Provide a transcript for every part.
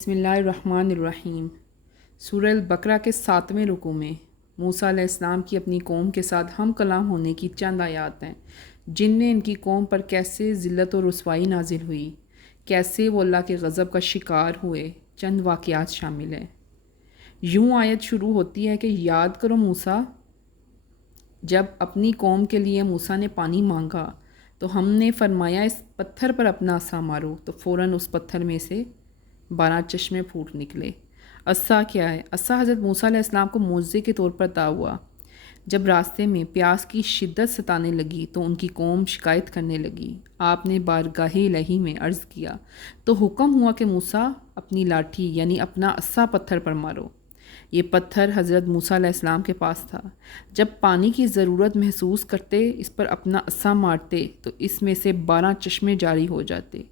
بسم اللہ الرحمن الرحیم۔ سورہ البقرہ کے 7ویں رکوع میں موسیٰ علیہ السلام کی اپنی قوم کے ساتھ ہم کلام ہونے کی چند آیات ہیں جن میں ان کی قوم پر کیسے ذلت و رسوائی نازل ہوئی، کیسے وہ اللہ کے غضب کا شکار ہوئے، چند واقعات شامل ہیں۔ یوں آیت شروع ہوتی ہے کہ یاد کرو موسیٰ، جب اپنی قوم کے لیے موسیٰ نے پانی مانگا تو ہم نے فرمایا اس پتھر پر اپنا عصا مارو، تو فوراً اس پتھر میں سے 12 چشمے پھوٹ نکلے۔ عصا کیا ہے؟ عصا حضرت موسیٰ علیہ السلام کو معجزے کے طور پر عطا ہوا۔ جب راستے میں پیاس کی شدت ستانے لگی تو ان کی قوم شکایت کرنے لگی، آپ نے بارگاہ الہی میں عرض کیا تو حکم ہوا کہ موسیٰ اپنی لاٹھی یعنی اپنا عصا پتھر پر مارو۔ یہ پتھر حضرت موسیٰ علیہ السلام کے پاس تھا۔ جب پانی کی ضرورت محسوس کرتے اس پر اپنا عصا مارتے تو اس میں سے 12 چشمے جاری ہو جاتے،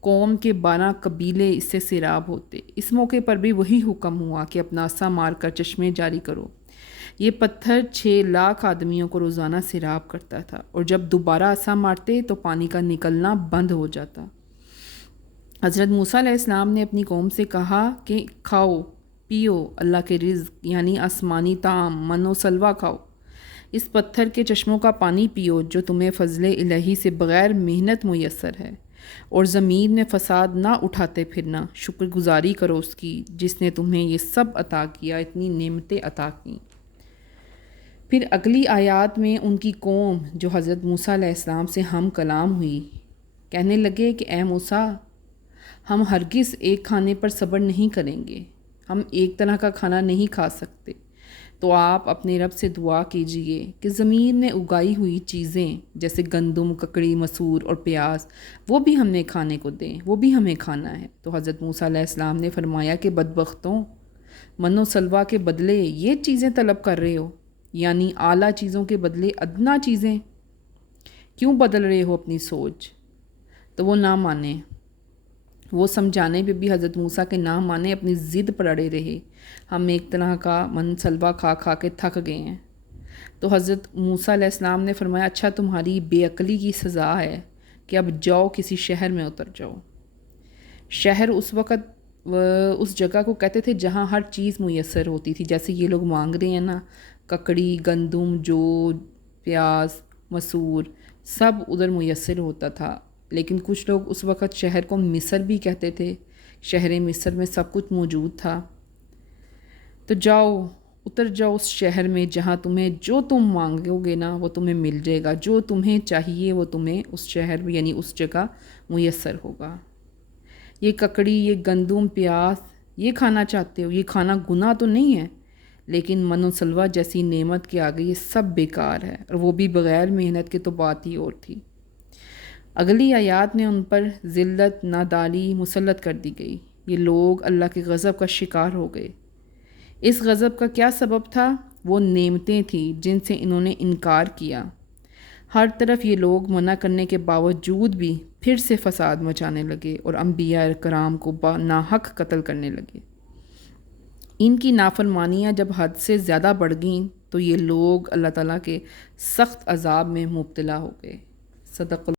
قوم کے 12 قبیلے اس سے سیراب ہوتے۔ اس موقع پر بھی وہی حکم ہوا کہ اپنا عصا مار کر چشمے جاری کرو۔ یہ پتھر 6 لاکھ آدمیوں کو روزانہ سیراب کرتا تھا، اور جب دوبارہ عصا مارتے تو پانی کا نکلنا بند ہو جاتا۔ حضرت موسیٰ علیہ السلام نے اپنی قوم سے کہا کہ کھاؤ پیو اللہ کے رزق یعنی آسمانی طعام من و سلوہ کھاؤ، اس پتھر کے چشموں کا پانی پیو جو تمہیں فضل الہی سے بغیر محنت میسر ہے، اور زمین میں فساد نہ اٹھاتے پھرنا، شکر گزاری کرو اس کی جس نے تمہیں یہ سب عطا کیا، اتنی نعمتیں عطا کیں۔ پھر اگلی آیات میں ان کی قوم جو حضرت موسیٰ علیہ السلام سے ہم کلام ہوئی کہنے لگے کہ اے موسیٰ، ہم ہرگز ایک کھانے پر صبر نہیں کریں گے، ہم ایک طرح کا کھانا نہیں کھا سکتے، تو آپ اپنے رب سے دعا کیجئے کہ زمین میں اگائی ہوئی چیزیں جیسے گندم، ککڑی، مسور اور پیاز وہ بھی ہمیں کھانے کو دیں، وہ بھی ہمیں کھانا ہے۔ تو حضرت موسیٰ علیہ السلام نے فرمایا کہ بدبختوں، من و سلوہ کے بدلے یہ چیزیں طلب کر رہے ہو، یعنی اعلیٰ چیزوں کے بدلے ادنا چیزیں، کیوں بدل رہے ہو اپنی سوچ؟ تو وہ نہ مانے، وہ سمجھانے پہ بھی حضرت موسیٰ کے نہ مانے، اپنی ضد پر اڑے رہے، ہم ایک طرح کا من سلوہ کھا کھا کے تھک گئے ہیں۔ تو حضرت موسیٰ علیہ السلام نے فرمایا اچھا تمہاری بے عقلی کی سزا ہے کہ اب جاؤ کسی شہر میں اتر جاؤ۔ شہر اس وقت اس جگہ کو کہتے تھے جہاں ہر چیز میسر ہوتی تھی، جیسے یہ لوگ مانگ رہے ہیں نا، ککڑی، گندم، جو، پیاز، مسور، سب ادھر میسر ہوتا تھا۔ لیکن کچھ لوگ اس وقت شہر کو مصر بھی کہتے تھے، شہر مصر میں سب کچھ موجود تھا۔ تو جاؤ، اتر جاؤ اس شہر میں جہاں تمہیں جو تم مانگو گے نا وہ تمہیں مل جائے گا، جو تمہیں چاہیے وہ تمہیں اس شہر میں یعنی اس جگہ میسر ہوگا۔ یہ ککڑی، یہ گندم، پیاز یہ کھانا چاہتے ہو، یہ کھانا گناہ تو نہیں ہے، لیکن من و سلوہ جیسی نعمت کے آگے یہ سب بیکار ہے، اور وہ بھی بغیر محنت کے، تو بات ہی اور تھی۔ اگلی آیات میں ان پر ذلت، نادانی مسلط کر دی گئی، یہ لوگ اللہ کے غضب کا شکار ہو گئے۔ اس غضب کا کیا سبب تھا؟ وہ نعمتیں تھیں جن سے انہوں نے انکار کیا۔ ہر طرف یہ لوگ منع کرنے کے باوجود بھی پھر سے فساد مچانے لگے اور انبیاء کرام کو ناحق قتل کرنے لگے۔ ان کی نافرمانیاں جب حد سے زیادہ بڑھ گئیں تو یہ لوگ اللہ تعالیٰ کے سخت عذاب میں مبتلا ہو گئے۔ صدق